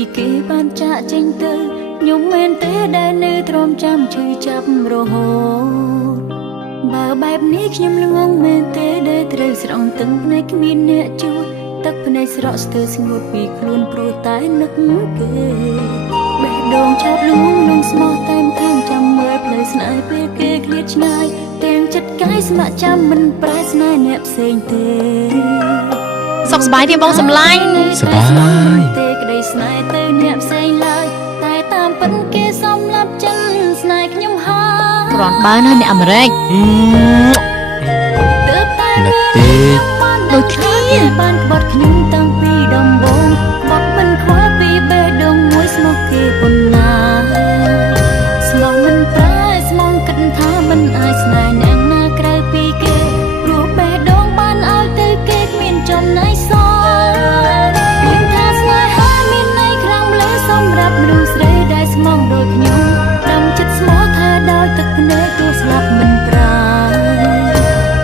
ពីគេបានចាក់ចេញទៅខ្ញុំមែនទេដែលនៅទ្រាំចាំឈឺចាប់រហូតបើបែបនេះខ្ញុំល្ងងមែនទេដែលត្រូវស្រង់ទឹកភ្នែកគ្មានអ្នកជួយទឹកភ្នែកស្រក់ស្ទើរស្ងួតពីខ្លួនព្រោះតែនឹកគេបេះដូងឆោតលួងនឹងស្មោះតែខាងចាំមើលផ្លូវស្នេហ៍ពេលគេឃ្លាតឆ្ងាយទាំងចិត្តកាយស្ម័គ្រចាំមិនប្រែស្នេហ៍អ្នកផ្សេងទេសុខសប្បាយទេបងសម្លាញ់សប្បាយទេក្តីស្នេហ៍ទៅអ្នកផ្សេងឡើយតែតាមពិតគេសំឡាប់ចិនស្នេហ៍ខ្ញុំហើយគ្រាន់បើណាអ្នកអាមេរិកទើបតែមានដូចគ្នាបានក្បត់ខ្ញុំតាំងពីដំបូងក្បត់មិនខ្វល់ពីបេះដូងមួយស្មោះគេប៉ុណ្ណាស្មោះមិនប្រែស្មោះគិតថាមិនអាចស្នេហ៍អ្នកណាក្រៅពីគេព្រោះបេះដូងបានឲ្យទៅគេគ្មានចំណៃសល់មានថាស្នេហាមានន័យខ្លាំងម្ល៉េះសម្រាប់មនុស្សស្រីដែលស្មោះដូចខ្ញុំតាមចិត្តស្មោះថាដោយទឹកភ្នែកទោះស្លាប់មិនប្រា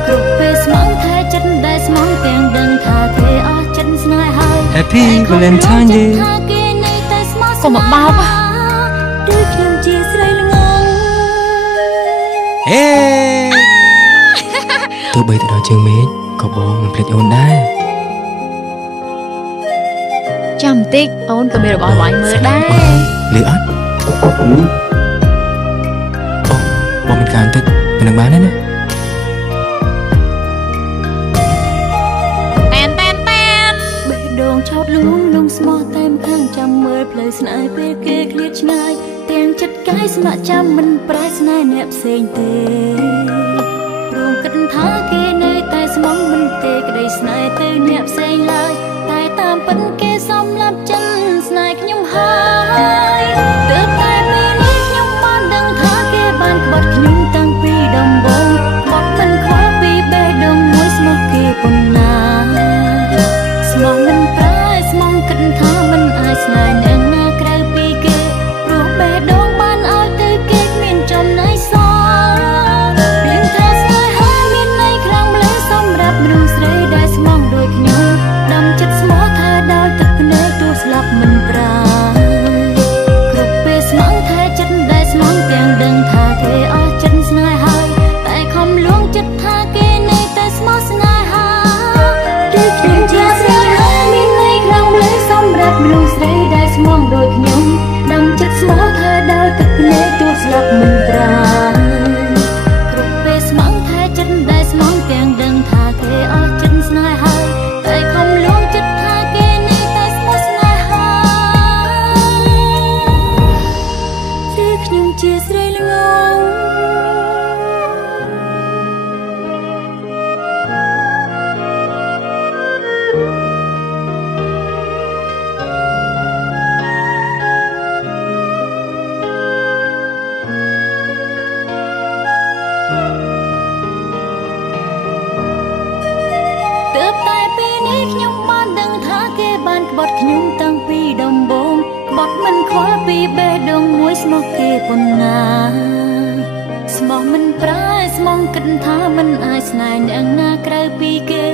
គ្រប់ពេលស្មោះថាចិត្តដែលស្មោះទាំងដឹងថាគេអស់ចិត្តស្នេហ៍ហើយ Happy Valentine Day កុំមកបោកដូចខ្ញុំជាស្រីល្ងងហេទោះបីទៅដល់ជើងមេឃក៏បងមិនភ្លេចអូនដែរចាំបន្តិចអូនក៏មានរបស់វាយមើលដែរលឺអត់អូបងមិនកាន់តិចមិននឹងបានទេណាបេះដូងឆោតលួងលងស្មោះតែម្ខាងចាំមើលផ្លូវស្នេហ៍ពេលគេឃ្លាតឆ្ងាយទាំងចិត្តកាយស្ម័គ្រចាំមិនប្រែស្នេហ៍អ្នកផ្សេងទេព្រោះគិតថាគេនៅតែស្មោះមិនទេក្តីស្នេហ៍ទៅអ្នកផ្សេងឡើយតែតាមពិតគេសំឡាប់ចិនស្នេហ៍ខ្ញុំហើយទើបតែពេលនេះខ្ញុំបានដឹងថាគេបានក្បត់ខ្ញុំតាំងពីដំបូងក្បត់មិនខ្វល់ពីបេះដូងមួយស្មោះគេប៉ុណ្ណាស្មោះមិនប្រែស្មោះគិតថាមិនអាចស្នេហ៍អ្នកណាក្រៅពីគេព្រោះបេះដូងបានឲ្យទៅគេគ្មានចំណៃសល់មានថាស្នេហាមានន័យខ្លាំងម្ល៉េះសម្រាប់មនុស្សស្រីដែលស្មោះដូចខ្ញុំដាំចិត្តស្មោះថាដោយទឹកភ្នែកទោះស្លាប់មិនប្រាគ្រប់ពេលស្មោះថាចិត្តដែលស្មោះទាំងដឹងថាគេអស់ចិត្តស្នេហ៍ហើយតែខំលួងចិត្តថាគេនៅតែស្មោះស្នេហាដូចខ្ញុំជាស្រីមានន័យខ្លាំងម្ល៉េះសម្រាប់មនុស្សស្រីដែលស្មោះដូចខ្ញុំដាំចិត្តស្មោះថាដោយទឹកភ្នែកទោះស្លាប់មិនប្រាគ្រប់ពេលស្មោះថាចិត្តដែលស្មោះទាំងដឹងថាគេអស់ចិត្តស្នេហ៍ហើយតែខំលួងចិត្តថាគេនៅតែស្មោះស្នេហាគឺខ្ញុំជាស្រីល្ងងទើបតែពេលនេះខ្ញុំបានដឹងថាគេបានក្បត់ខ្ញុំតាំងពីដំបូងក្បត់មិនខ្វល់ពីបេះដូងមួយស្មោះគេប៉ុណ្ណាស្មោះមិនប្រែស្មោះគិតថាមិនអាចស្នេហ៍អ្នកណាក្រៅពីគេ